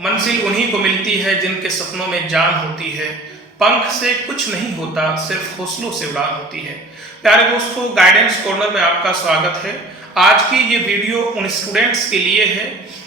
मंजिल उन्हीं को मिलती है जिनके सपनों में जान होती है। पंख से कुछ नहीं होता, सिर्फ हौसलों से उड़ान होती है। प्यारे दोस्तों, गाइडेंस कॉर्नर में आपका स्वागत है। आज की ये वीडियो उन स्टूडेंट्स के लिए है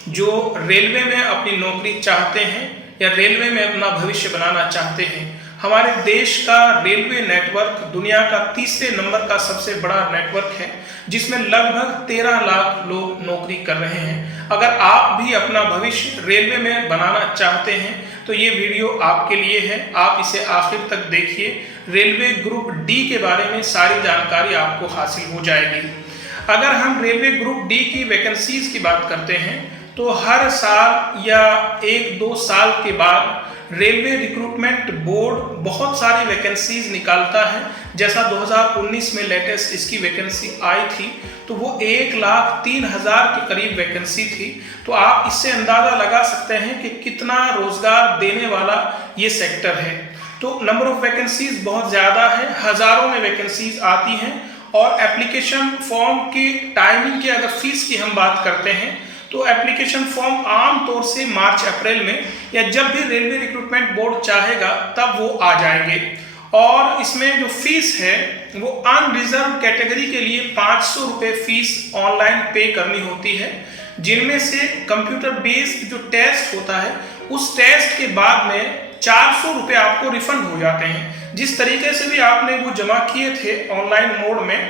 जो रेलवे में अपनी नौकरी चाहते हैं या रेलवे में अपना भविष्य बनाना चाहते हैं। हमारे देश का रेलवे नेटवर्क दुनिया का तीसरे नंबर का सबसे बड़ा नेटवर्क है, जिसमें लगभग 13 लाख लोग नौकरी कर रहे हैं। अगर आप भी अपना भविष्य रेलवे में बनाना चाहते हैं तो ये वीडियो आपके लिए है। आप इसे आखिर तक देखिए। रेलवे ग्रुप डी के बारे में सारी जानकारी आपको हासिल हो जाएगी। अगर हम रेलवे ग्रुप डी की वैकेंसीज की बात करते हैं तो हर साल या 1-2 साल के बाद रेलवे रिक्रूटमेंट बोर्ड बहुत सारी वैकेंसीज निकालता है। जैसा 2019 में लेटेस्ट इसकी वैकेंसी आई थी तो वो 1,03,000 के करीब वैकेंसी थी। तो आप इससे अंदाजा लगा सकते हैं कि कितना रोजगार देने वाला ये सेक्टर है। तो नंबर ऑफ वैकेंसीज बहुत ज़्यादा है, हज़ारों में वैकेंसीज आती हैं। और एप्लीकेशन फॉर्म की टाइमिंग की अगर फीस की हम बात करते हैं तो एप्लीकेशन फॉर्म आमतौर से मार्च अप्रैल में या जब भी रेलवे रिक्रूटमेंट बोर्ड चाहेगा तब वो आ जाएंगे। और इसमें जो फीस है वो अनरिजर्व कैटेगरी के लिए 500 रुपये फीस ऑनलाइन पे करनी होती है, जिनमें से कंप्यूटर बेस्ड जो टेस्ट होता है उस टेस्ट के बाद में 400 रुपये आपको रिफंड हो जाते हैं। जिस तरीके से भी आपने वो जमा किए थे ऑनलाइन मोड में,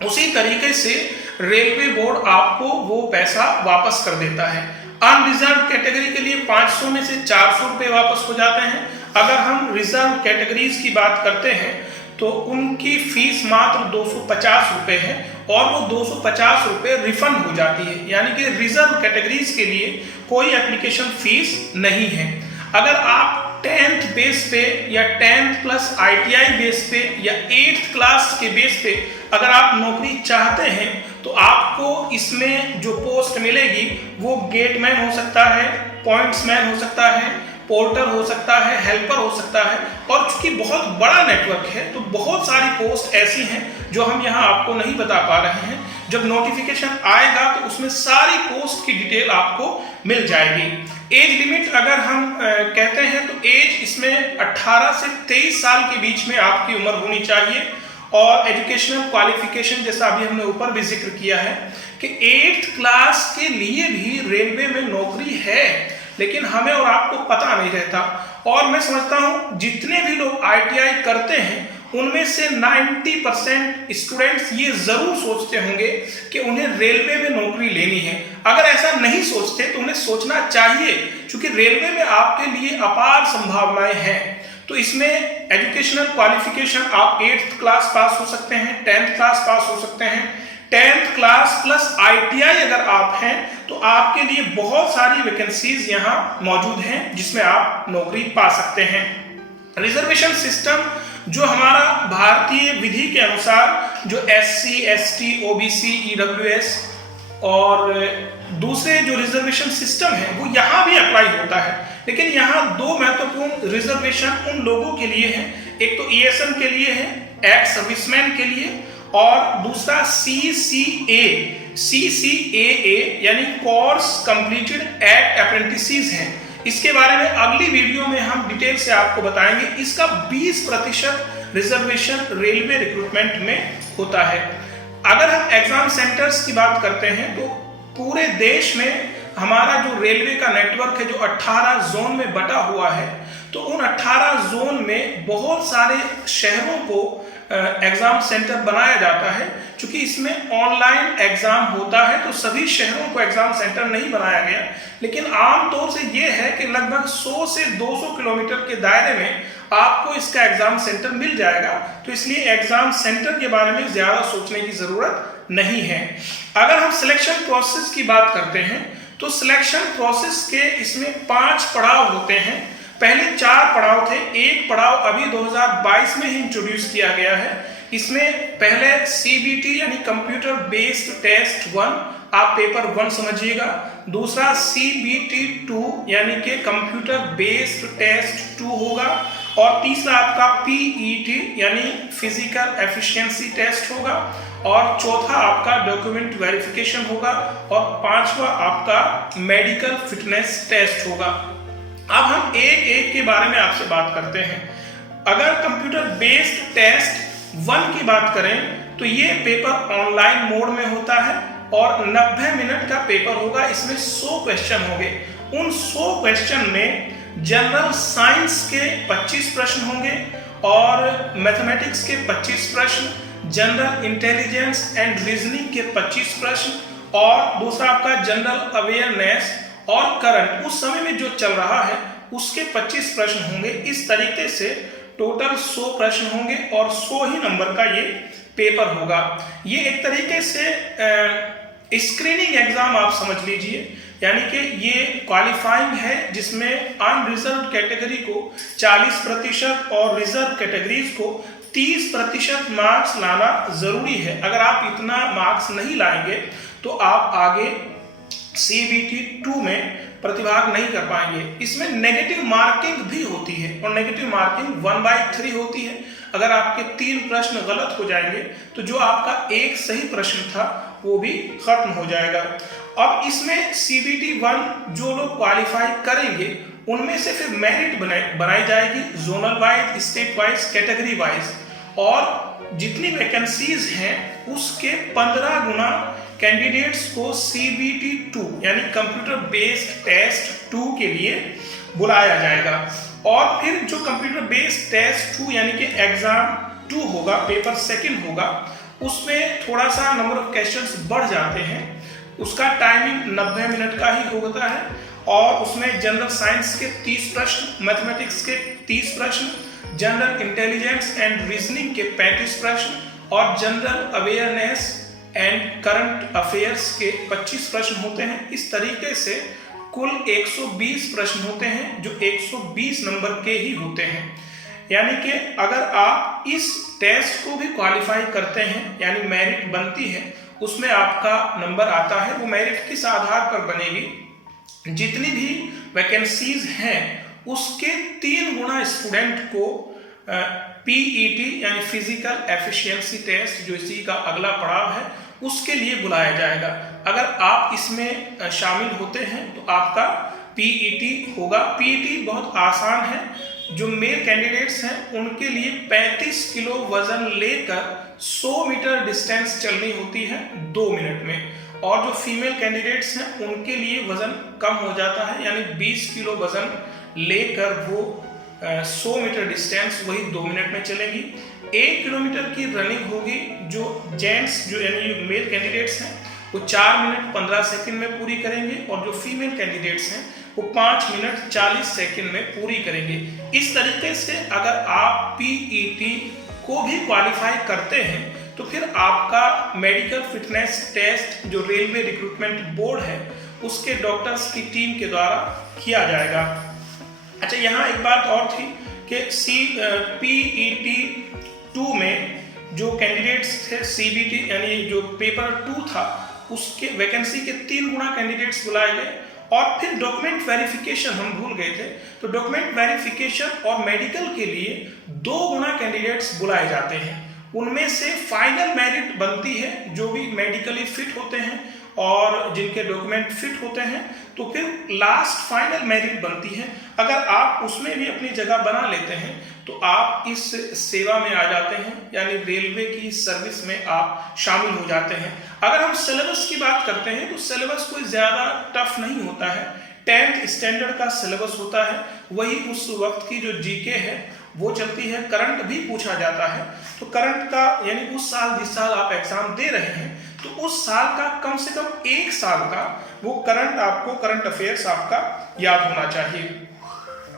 उसी तरीके से रेलवे बोर्ड आपको वो पैसा वापस कर देता है। अनरिजर्व कैटेगरी के लिए 500 में से 400 रुपये वापस हो जाते हैं। अगर हम रिजर्व कैटेगरीज की बात करते हैं तो उनकी फीस मात्र 250 रुपये है और वो 250 रुपये रिफंड हो जाती है। यानी कि रिजर्व कैटेगरीज के लिए कोई एप्लीकेशन फीस नहीं है। अगर आप 10th बेस पे या 10th प्लस ITI बेस पे या 8th क्लास के बेस पे अगर आप नौकरी चाहते हैं तो आपको इसमें जो पोस्ट मिलेगी वो गेटमैन हो सकता है, पॉइंट्समैन हो सकता है, पोर्टर हो सकता है, हेल्पर हो सकता है। और चूंकि बहुत बड़ा नेटवर्क है तो बहुत सारी पोस्ट ऐसी हैं जो हम यहाँ आपको नहीं बता पा रहे हैं। जब नोटिफिकेशन आएगा तो उसमें सारी पोस्ट की डिटेल आपको मिल जाएगी। एज लिमिट अगर हम कहते हैं तो एज इसमें 18 से 23 साल के बीच में आपकी उम्र होनी चाहिए। और एजुकेशनल क्वालिफिकेशन जैसा अभी हमने ऊपर भी जिक्र किया है कि 8th क्लास के लिए भी रेलवे में नौकरी है, लेकिन हमें और आपको पता नहीं रहता। और मैं समझता हूं जितने भी लोग ITI करते हैं उनमें से 90% स्टूडेंट्स ये जरूर सोचते होंगे कि उन्हें रेलवे में नौकरी लेनी है। अगर ऐसा नहीं सोचते तो उन्हें सोचना चाहिए, क्योंकि रेलवे में आपके लिए अपार संभावनाएं हैं। तो इसमें एजुकेशनल क्वालिफिकेशन आप 8th क्लास पास हो सकते हैं, 10th क्लास पास हो सकते हैं। 10th क्लास प्लस ITI अगर आप हैं तो आपके लिए बहुत सारी वैकेंसीज यहाँ मौजूद हैं जिसमें आप नौकरी पा सकते हैं। रिजर्वेशन सिस्टम जो हमारा भारतीय विधि के अनुसार जो SC, ST, OBC, EWS और दूसरे जो रिजर्वेशन सिस्टम है वो यहाँ भी अप्लाई होता है। लेकिन यहाँ 2 महत्वपूर्ण रिजर्वेशन उन लोगों के लिए हैं। एक तो ESN के लिए है, एक्स सर्विसमैन के लिए, और दूसरा CCAA यानी कोर्स कंप्लीटेड एट अप्रेंटिसेस है। इसके बारे में अगली वीडियो में हम डिटेल से आपको बताएंगे। इसका 20% रिजर्वेशन रेलवे रिक्रूटमेंट में होता है। अगर हम एग्जाम सेंटर्स की बात करते हैं तो पूरे देश में हमारा जो रेलवे का नेटवर्क है जो 18 जोन में बटा हुआ है, तो उन 18 जोन में बहुत सारे शहरों को एग्जाम सेंटर बनाया जाता है। क्योंकि इसमें ऑनलाइन एग्जाम होता है तो सभी शहरों को एग्जाम सेंटर नहीं बनाया गया, लेकिन आमतौर से ये है कि लगभग 100 से 200 किलोमीटर के दायरे में आपको इसका एग्जाम सेंटर मिल जाएगा। तो इसलिए एग्जाम सेंटर के बारे में ज्यादा सोचने की जरूरत नहीं है। अगर हम सिलेक्शन प्रोसेस की बात करते हैं तो सिलेक्शन प्रोसेस के इसमें 5 पड़ाव होते हैं। पहले 4 पड़ाव थे, एक पड़ाव अभी 2022 में ही इंट्रोड्यूस किया गया है। इसमें पहले CBT यानी कंप्यूटर बेस्ड टेस्ट 1, आप पेपर 1 समझिएगा। दूसरा CBT 2 यानी कि कंप्यूटर बेस्ड टेस्ट 2 होगा। और तीसरा आपका पीईटी यानी फिजिकल एफिशिएंसी टेस्ट होगा, और चौथा आपका डॉक्यूमेंट वेरिफिकेशन होगा, और पांचवा आपका मेडिकल फिटनेस टेस्ट होगा। अब हम एक एक के बारे में आपसे बात करते हैं। अगर कंप्यूटर बेस्ड टेस्ट 1 की बात करें तो ये पेपर ऑनलाइन मोड में होता है और 90 मिनट का पेपर होगा। इसमें 100 क्वेश्चन होंगे। उन 100 क्वेश्चन में जनरल साइंस के 25 प्रश्न होंगे और मैथमेटिक्स के 25 प्रश्न, जनरल इंटेलिजेंस एंड रीजनिंग के 25 प्रश्न, और दूसरा आपका जनरल अवेयरनेस और करंट उस समय में जो चल रहा है उसके 25 प्रश्न होंगे। इस तरीके से टोटल 100 प्रश्न होंगे और 100 ही नंबर का ये पेपर होगा। ये एक तरीके से स्क्रीनिंग एग्जाम आप समझ लीजिए, यानी कि ये क्वालिफाइंग है जिसमें अनरिजर्व कैटेगरी को 40% और रिजर्व कैटेगरीज को 30% मार्क्स लाना जरूरी है। अगर आप इतना मार्क्स नहीं लाएंगे तो आप आगे CBT 2 में प्रतिभाग नहीं कर पाएंगे। इसमें नेगेटिव मार्किंग भी होती है और नेगेटिव मार्किंग 1/3 होती है। अगर आपके 3 प्रश्न गलत हो जाएंगे तो जो आपका एक सही प्रश्न था वो भी खत्म हो जाएगा। अब इसमें CBT 1 जो लोग क्वालिफाई करेंगे उनमें से फिर मेरिट बनाई जाएगी zonal wise, state wise, category wise, और जितनी वैकेंसीज हैं उसके 15 गुना कैंडिडेट्स को CBT 2 यानी कंप्यूटर बेस्ड टेस्ट 2 के लिए बुलाया जाएगा। और फिर जो कंप्यूटर बेस्ड टेस्ट 2 यानी कि एग्जाम 2 होगा, पेपर सेकंड होगा, उसमें थोड़ा सा नंबर ऑफ क्वेश्चंस बढ़ जाते हैं। उसका टाइमिंग 90 मिनट का ही होता है और उसमें जनरल साइंस के 30 प्रश्न, मैथमेटिक्स के 30 प्रश्न, जनरल इंटेलिजेंस एंड रीजनिंग के 35 प्रश्न और general awareness and current affairs के 25 प्रश्न होते हैं। इस तरीके से कुल 120 प्रश्न होते हैं जो 120 नंबर के ही होते हैं। यानी कि अगर आप इस टेस्ट को भी क्वालिफाई करते हैं यानी मेरिट बनती है, उसमें आपका नंबर आता है, वो मेरिट किस आधार पर बनेगी, जितनी भी वैकेंसीज हैं उसके 3 गुना स्टूडेंट को PET यानी फिजिकल एफिशिएंसी टेस्ट जो इसी का अगला पड़ाव है उसके लिए बुलाया जाएगा। अगर आप इसमें शामिल होते हैं तो आपका PET होगा। PET बहुत आसान है। जो मेल कैंडिडेट्स हैं उनके लिए 35 किलो वजन लेकर 100 मीटर डिस्टेंस चलनी होती है 2 मिनट में, और जो फीमेल कैंडिडेट्स हैं उनके लिए वजन कम हो जाता है यानी 20 किलो वजन लेकर वो 100 मीटर डिस्टेंस वही 2 मिनट में चलेगी। 1 किलोमीटर की रनिंग होगी जो जेंट्स जो यानी मेल कैंडिडेट्स हैं वो 4 मिनट 15 सेकंड में पूरी करेंगे और जो फीमेल कैंडिडेट्स हैं वो 5 मिनट 40 सेकंड में पूरी करेंगे। इस तरीके से अगर आप PET को भी क्वालिफाई करते हैं तो फिर आपका मेडिकल फिटनेस टेस्ट जो रेलवे रिक्रूटमेंट बोर्ड है उसके डॉक्टर्स की टीम के द्वारा किया जाएगा। अच्छा, यहाँ एक बात और थी कि PET 2 में जो कैंडिडेट्स थे CBT यानी जो पेपर 2 था उसके वैकेंसी के 3 गुना कैंडिडेट्स बुलाए गए। और फिर डॉक्यूमेंट वेरिफिकेशन हम भूल गए थे, तो डॉक्यूमेंट वेरिफिकेशन और मेडिकल के लिए 2 गुना कैंडिडेट्स बुलाए जाते हैं। उनमें से फाइनल मेरिट बनती है जो भी मेडिकली फिट होते हैं और जिनके डॉक्यूमेंट फिट होते हैं, तो फिर लास्ट फाइनल मेरिट बनती है। अगर आप उसमें भी अपनी जगह बना लेते हैं तो आप इस सेवा में आ जाते हैं यानी रेलवे की सर्विस में आप शामिल हो जाते हैं। अगर हम सिलेबस की बात करते हैं तो सिलेबस कोई ज़्यादा टफ नहीं होता है। 10th स्टैंडर्ड का सिलेबस होता है, वही उस वक्त की जो GK है वो चलती है। करंट भी पूछा जाता है, तो करंट का यानी उस साल जिस साल आप एग्जाम दे रहे हैं तो उस साल का कम से कम 1 साल का वो करंट अफेयर्स आपका याद होना चाहिए।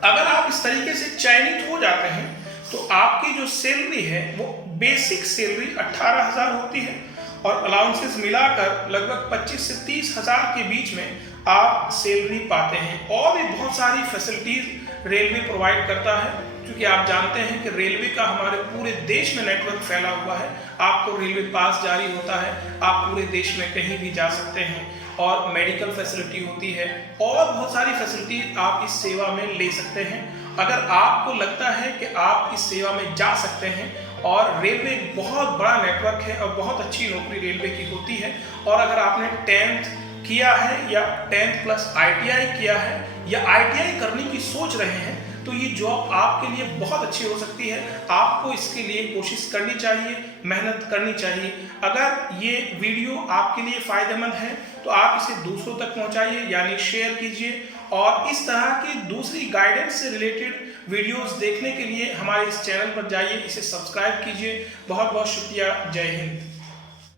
अगर आप इस तरीके से चयनित हो जाते हैं तो आपकी जो सैलरी है वो बेसिक सैलरी 18,000 होती है और अलाउंसेस मिलाकर लगभग 25 से 30 हज़ार के बीच में आप सैलरी पाते हैं। और भी बहुत सारी फैसिलिटीज रेलवे प्रोवाइड करता है, क्योंकि आप जानते हैं कि रेलवे का हमारे पूरे देश में नेटवर्क फैला हुआ है। आपको रेलवे पास जारी होता है, आप पूरे देश में कहीं भी जा सकते हैं। और मेडिकल फैसिलिटी होती है और बहुत सारी फैसिलिटी आप इस सेवा में ले सकते हैं। अगर आपको लगता है कि आप इस सेवा में जा सकते हैं और रेलवे एक बहुत बड़ा नेटवर्क है और बहुत अच्छी नौकरी रेलवे की होती है, और अगर आपने 10th किया है या 10th प्लस ITI किया है या ITI करने की सोच रहे हैं, तो ये जॉब आपके लिए बहुत अच्छी हो सकती है। आपको इसके लिए कोशिश करनी चाहिए, मेहनत करनी चाहिए। अगर ये वीडियो आपके लिए फ़ायदेमंद है तो आप इसे दूसरों तक पहुंचाइए, यानी शेयर कीजिए, और इस तरह की दूसरी गाइडेंस से रिलेटेड वीडियोस देखने के लिए हमारे इस चैनल पर जाइए, इसे सब्सक्राइब कीजिए। बहुत बहुत शुक्रिया। जय हिंद।